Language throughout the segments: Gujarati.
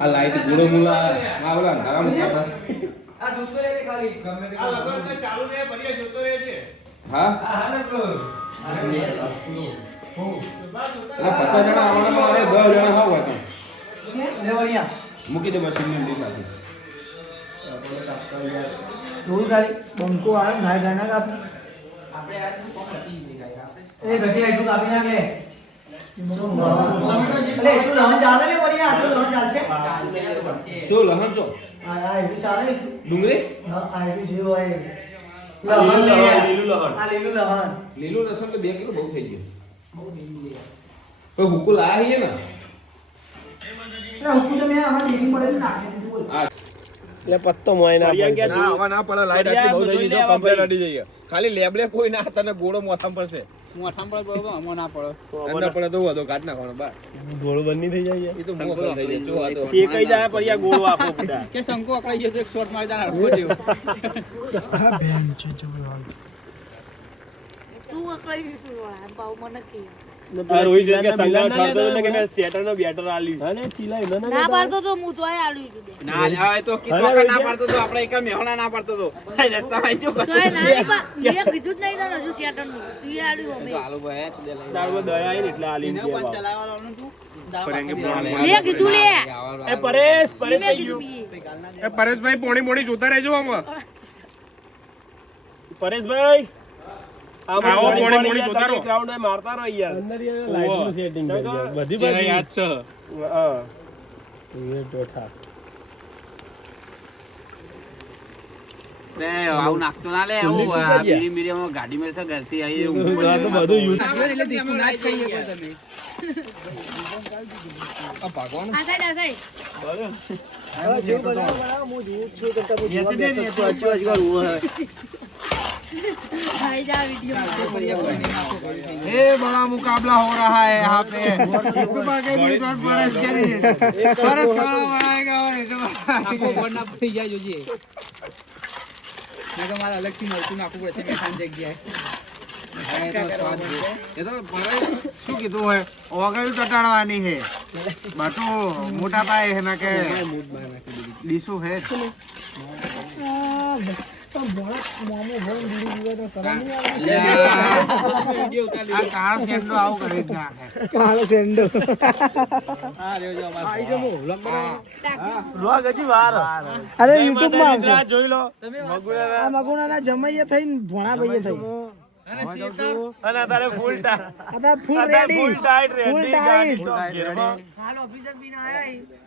આ લાઈટ ગુડો મુલા આ ઓલા ધારા મુકા આ જોતો રહે ખાલી ગમે તે આ લગન તો ચાલુ રહે ભરિયા જોતો રહે છે હા હા ને તો આ 50 જણા આવવાના મારે 10 જણા હોવા હતા લેવરિયા મૂકી દે મશીન ની અંદર સાથે રોજ ગાડી બંકો આવે નાય ગાના કાપી આપણે આ તો કોમ હતી નહીં ગાય આપણે એ ઘટી આટલું કાપી નાખે અલે એટલું લહન ચાલે ને બઢિયા આટલું લહન ચાલશે શું લહણ છો આ એટલું ચાલે ડુંગળી હા આ એટલું જે હોય લીલું લહણ આ લીલું લહન લીલું લસણ તો 2 કિલો બહુ થઈ ગયું પણ હુકુલ આ હે ને એટલે હુકુ તો મેં આમાં ડીપિંગ પડે તો નાખી દીધું બોલ આ એટલે પત્તો મોય ના પડે ના આવા ના પડે લાઈટ આટલી બહુ થઈ ગઈ તો કમ્પ્લીટ અડી જઈએ ખાલી લેબલે કોઈ ના તને ગોળો મોથામ પડશે મોઠામ પર બરોબર અમો ના પડે ના પડે તો વધો કાઢ નાખવાનો બા ગોળો બની થઈ જાય એ તો મોકો થઈ જાય જો આ તો એ કઈ જાય પડિયા ગોળો આપો બુડા કે શંકો અકળાઈ ગયો તો એક શોટ મારી દાના હરખો જેવો આ બેન છે જો તું અકળાઈ ગયું બાઉ મને કે આ રોહિત કે સંગાવ ઠરતો ને કે મે સેટર નો બેટર આલી અને ચીલાઈ ના પાડતો તો હું તો આય આલું છું ના આવે તો કીધો કે ના પાડતો તો આપણે એક મેહોણા ના પાડતો તો રસ્તામાં શું તો એ ના ની બા મેં કીધું જ નહીં તને હજુ શેટર નું તું આલ્યું અમે હાલો ભાઈ ચડે લઈ તારો દયા આઈ ને એટલે આલી એને પણ ચલાવવાનો તું મેં કીધું લે એ પરેશ મેં પરેશ કીધું બી એ પરેશભાઈ પોણી મોડી જોતા રહેજો આમાં પરેશભાઈ આવો પોણી મોડી જોતા રહો ગ્રાઉન્ડ માં મારતા રહો યાર અંદર લાઈટ નું સેટિંગ કરી દે બધી બાજુ યાદ છે હા એ ટોઠા લે આવું નાખતો ના લે આવું બીડી મીડિયામાં ગાડી મેં છે ઘરથી આવી તો બધું યુ એટલે દીકું નાચ કહીએ કોઈ તમે આ ભાગવાનું આ સાઈડ જેવું બનાવો હું જોઉં છું કે તમે જોવા ભાઈ જા વિડિયો ए बड़ा मुकाबला हो रहा है यहाँ पे यूट्यूबर के बीच और परेश के बीच परेश खाना बनाएगा और આખો બરના પડી જાય જોજે મેં તો મારા અલગથી મળતું નાખવું પડશે મેં ખાન જગ્યાએ ये तो परेश શું કીધું है ઓગળી ચટાડવાની है બાટો મોટા પાયે है ना के ડીસુ है આ કાળ ફેંડો આવું કરી જ નાખે કાળો સેન્ડો અરે યુટ્યુબ માં આવશે જોઈ લો આ મગુણાના જમાઈએ થઈને ભોણા ભાઈએ થઈ અને તારે ફૂલ આ તો ફૂલ રેડી ફૂલ ટાઈટ ફૂલ રેડી ટાઈટ ઘેરમાં હાલ ઓફિસર બીન આયા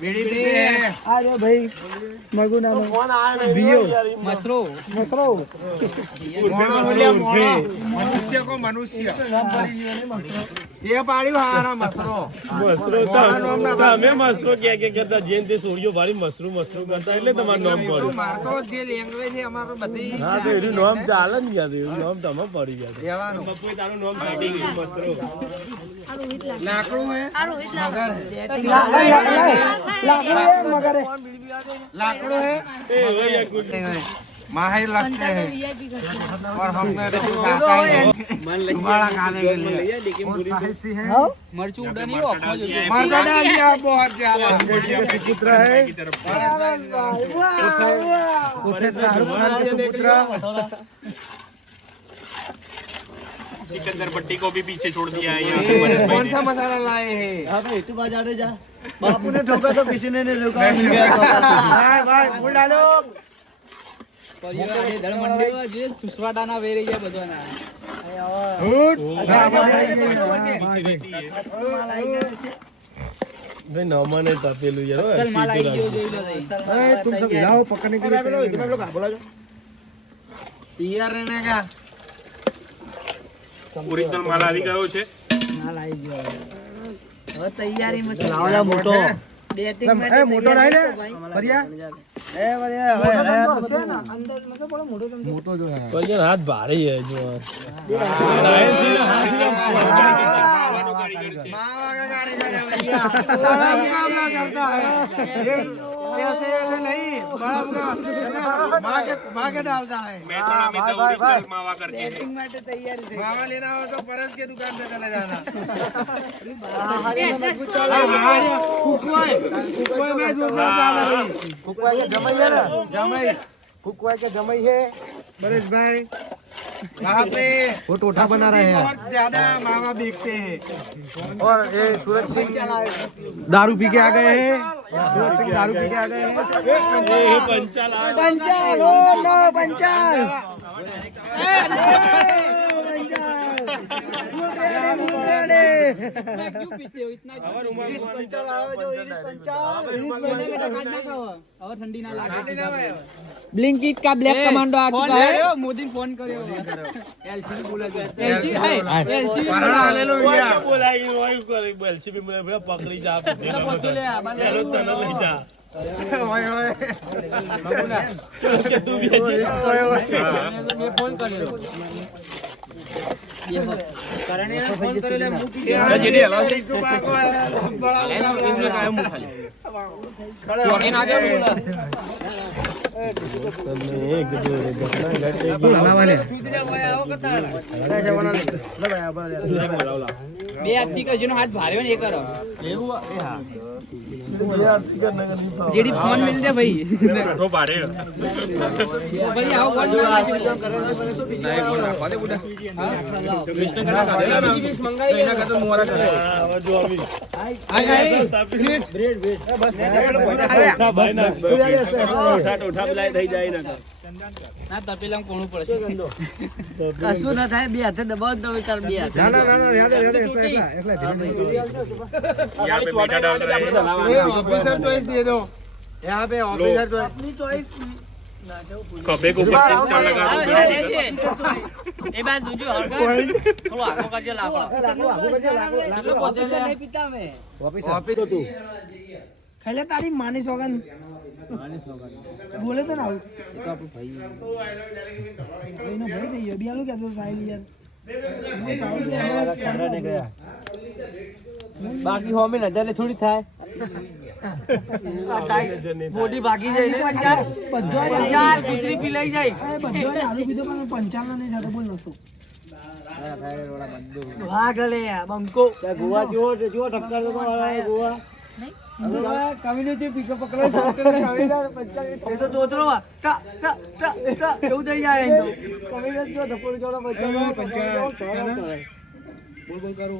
બીડી પીતે है આ જો ભાઈ મગુણાનો કોણ આયા ને બીયો મસરો મસરો मनुष्य को मनुष्य ये पाड़ी हारा मसरो મસરો તમે મસરો કે કરતા જેન તે સોડિયો ભાડી મસરું કરતા એટલે તમારું નામ પડ્યું મારતો જે લેંગ્વેજ છે અમારો બધી હા તો એનું નામ ચાલે ને યાર એનું નામ તમે પડી ગયા દેવાનું બપોય તારું નામ ફાઈટિંગ મસરો આ રોહિત લાગે લાકડું है આ રોહિત લાગે મગરે लाकड़ों है माहिर लगते पंचा तो हैं वीआईपी करते और हमने तो खाता ही नहीं तुम्हारा खाने के लिए મરચું ઉડાની ઓખો જોજે मर्दा डाल दिया बहुत ज्यादा પુત્ર હે सिकंदर पट्टी को भी पीछे छोड़ दिया है यहाँ पे ये परेश भाई कौन ने। सा मसाला लाए हैं હા ભાઈ તું બાજારે જા બાપુ ને ઠોકા તો કિસી ને રોકા મિલ ગયા भाई भाई फूल डालो પરિવાર એ ધળ મંડ્યો જે સુસવાડાના વેરી ગયા બધાના फूट ભાઈ નામાં નહીં તપેલું યાર અસલ માલ આવી ગયો જોઈ લો તઈ तुम सब हिलाओ पकड़ने के लिए तुम्हें लोग बोला जो तैयार रहने का ઓરિજિનલ માલ આવી ગયો છે माल आई गयो હવે તૈયારીમાં છે लावला मोटो બેટિંગ ए मोटो राय ने बढ़िया ए बढ़िया હવે તો છે ને અંદર મતો પડો મોટો જો હે તો યાર હાથ ભારે હે જો ખાવાનો કારીગર છે मावा का कारीगर है भैया बड़ा मुकाबला करता है ये ऐसे ऐसे नहीं बड़ा बड़ा ऐसे माँ के डालता है મહેસાણા में तो ओरिजिनल मावा करके है। मावा लेना हो तो परस के दुकान पे चले जाना એડ્રેસ તો कुकुआ में जोरदार डाला भाई कुकुआ के जमाई है ना जमाई कुकुआ के जमाई है परेश भाई यहाँ पे वो टोठा बना रहे हैं बहुत ज्यादा मावा बेचते हैं और ये सूरज सिंह दारू पी के आ गए हैं सूरज सिंह दारू पी के आ गए हैं पंचाल ओ नो पंचाल ब्लिंकिट का ब्लैक कमांडो आ चुका है मोदी फोन કર્યો एलसी है एलसी ले लो भैया બોલાવી રોય કરે એલસીબી મને ભલા પકડી જા ચાલો તને લઈ જા ओए ओए કે તું બેજી ओए ओए मैं फोन કર્યો ये करणे ने फोन કર્યો લે મૂકી દે जेडी हला को बड़ा એમને કાય મુ ખાલી खड़े એને આગળ બોલા બે હાથથી કરજો ને હાથ ભાર્યો ને એ કરો જેડી ફોન મિલ દે ભાઈ તો પાડે ભાઈ આવો ભાઈ ના ઉઠા પેલા થઈ જાય ના ના તપેલા કોણું પડશે કશું ના થાય બે હાથે દબાવ તો વિચાર બે હાથે ના યાદ એકલા यहाँ पे बेटा डाल रहे हैं ऑफिसर चॉइस दे दो यहाँ पे ऑफिसर चॉइस कपे को ऊपर पिंच का लगा दो એ બાદ દુજો હળગા થોડો આખો કરજો લાવો નહીં પીતા મે ऑफिस तो तू ખાલે તારી માની સોગન બોલે તો ના આવું એનો ભાઈ થઈ ગયો બિયાલો કે તો સાહેબ યાર બાકી હોમે નજર લે થોડી થાય બોડી ભાગી જાય ને બધો ચાલ કુતરી પી લઈ જાય બધો દારૂ પીધો પણ પંચાલ નહીં થતો બોલ નસો ભાગ લે બંકો ગોવા જો ટક્કર તો મારા ગોવા કમ્યુનિટી પીકો પકડો એ તો તોતરો એવું થઈ જાય કમ્યુનિટી જો ધપોડ જોડો પંચાલ બોલ બોલ કરું